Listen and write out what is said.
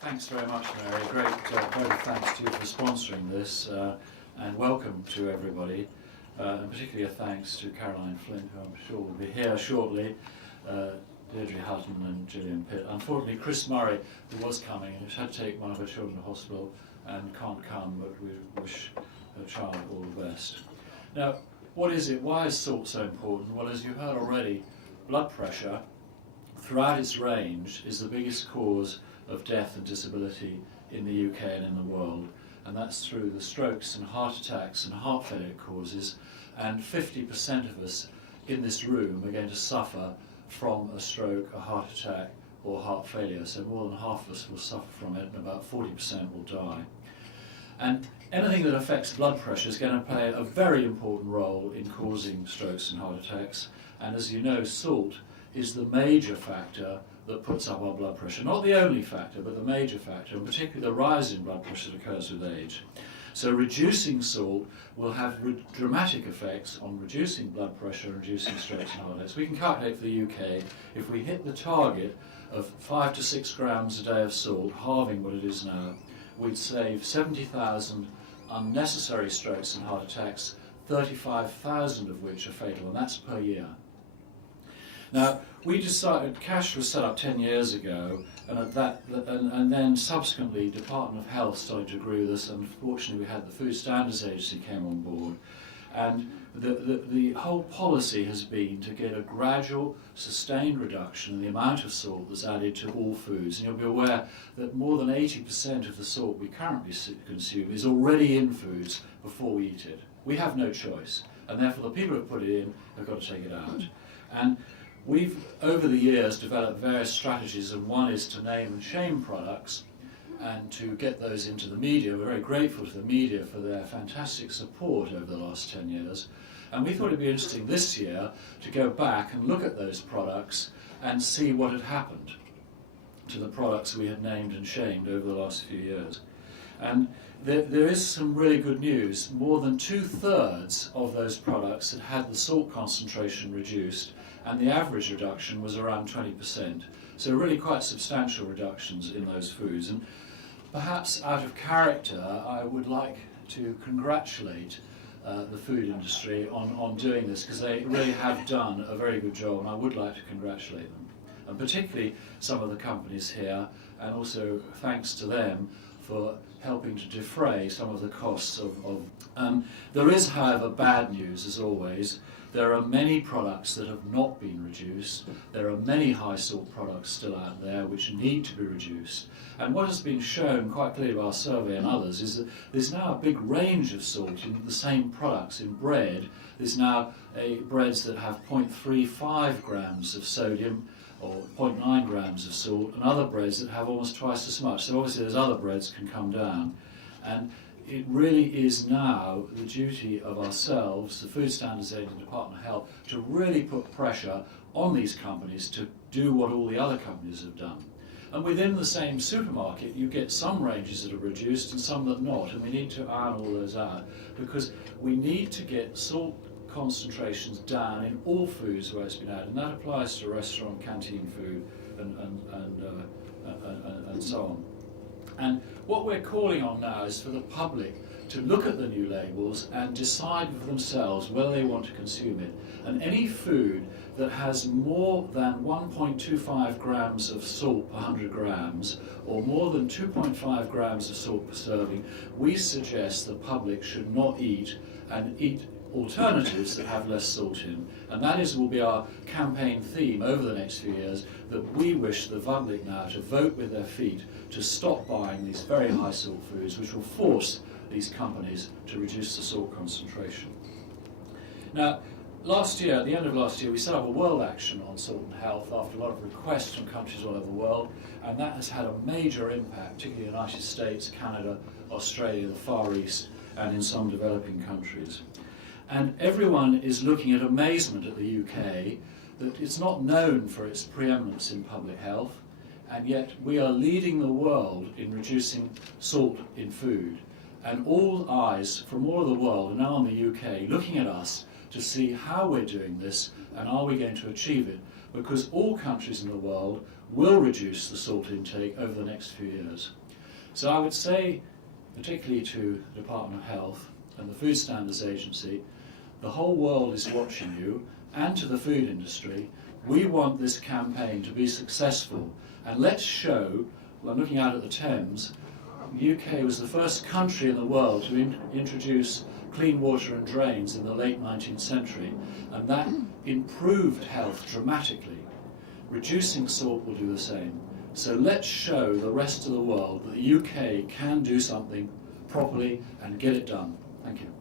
Thanks very much, Mary. A great vote of thanks to you for sponsoring this, and welcome to everybody. And particularly a thanks to Caroline Flint, who I'm sure will be here shortly, Deirdre Hutton and Gillian Pitt. Unfortunately, Chris Murray, who was coming, has had to take one of her children to hospital and can't come, but we wish her child all the best. Now, what is it? Why is salt so important? Well, as you've heard already, blood pressure throughout its range is the biggest cause of death and disability in the UK and in the world, and that's through the strokes and heart attacks and heart failure it causes, and 50% of us in this room are going to suffer from a stroke, a heart attack or heart failure, so more than half of us will suffer from it and about 40% will die. And anything that affects blood pressure is going to play a very important role in causing strokes and heart attacks, and as you know, salt is the major factor that puts up our blood pressure. Not the only factor, but the major factor, and particularly the rise in blood pressure that occurs with age. So reducing salt will have dramatic effects on reducing blood pressure and reducing strokes and heart attacks. We can calculate for the UK, if we hit the target of 5 to 6 grams a day of salt, halving what it is now, we'd save 70,000 unnecessary strokes and heart attacks, 35,000 of which are fatal, and that's per year. Now, we decided, CASH was set up 10 years ago, and then subsequently Department of Health started to agree with us, and fortunately we had the Food Standards Agency came on board, and the whole policy has been to get a gradual, sustained reduction in the amount of salt that's added to all foods. And you'll be aware that more than 80% of the salt we currently consume is already in foods before we eat it. We have no choice, and therefore the people who put it in have got to take it out. And we've, over the years, developed various strategies, and one is to name and shame products and to get those into the media. We're very grateful to the media for their fantastic support over the last 10 years. And we thought it'd be interesting this year to go back and look at those products and see what had happened to the products we had named and shamed over the last few years. And there is some really good news. More than 2/3 of those products had had the salt concentration reduced, and the average reduction was around 20%. So really quite substantial reductions in those foods. And perhaps out of character, I would like to congratulate the food industry on doing this, because they really have done a very good job, and I would like to congratulate them. And particularly some of the companies here, and also thanks to them for helping to defray some of the costs of there is, however, bad news, as always. There are many products that have not been reduced. There are many high salt products still out there which need to be reduced. And what has been shown quite clearly by our survey and others is that there's now a big range of salt in the same products. In bread, there's now breads that have 0.35 grams of sodium or 0.9 grams of salt, and other breads that have almost twice as much. So obviously those other breads can come down. And it really is now the duty of ourselves, the Food Standards Agency and Department of Health, to really put pressure on these companies to do what all the other companies have done. And within the same supermarket, you get some ranges that are reduced and some that not, and we need to iron all those out, because we need to get salt concentrations down in all foods where it's been added, and that applies to restaurant, canteen food, and so on. And what we're calling on now is for the public to look at the new labels and decide for themselves whether they want to consume it. And any food that has more than 1.25 grams of salt per 100 grams, or more than 2.5 grams of salt per serving, we suggest the public should not eat, and eat alternatives that have less salt in. And that will be our campaign theme over the next few years, that we wish the public now to vote with their feet to stop buying these very high salt foods, which will force these companies to reduce the salt concentration. Now, last year, at the end of last year, we set up a world action on salt and health after a lot of requests from countries all over the world, and that has had a major impact, particularly in the United States, Canada, Australia, the Far East, and in some developing countries. And everyone is looking at amazement at the UK, that it's not known for its preeminence in public health, and yet we are leading the world in reducing salt in food. And all eyes from all over the world are now on the UK, looking at us to see how we're doing this and are we going to achieve it, because all countries in the world will reduce the salt intake over the next few years. So I would say, particularly to the Department of Health and the Food Standards Agency, the whole world is watching you, and to the food industry. We want this campaign to be successful, and let's show, well, I'm looking out at the Thames, the UK was the first country in the world to introduce clean water and drains in the late 19th century, and that improved health dramatically. Reducing salt will do the same. So let's show the rest of the world that the UK can do something properly and get it done. Thank you.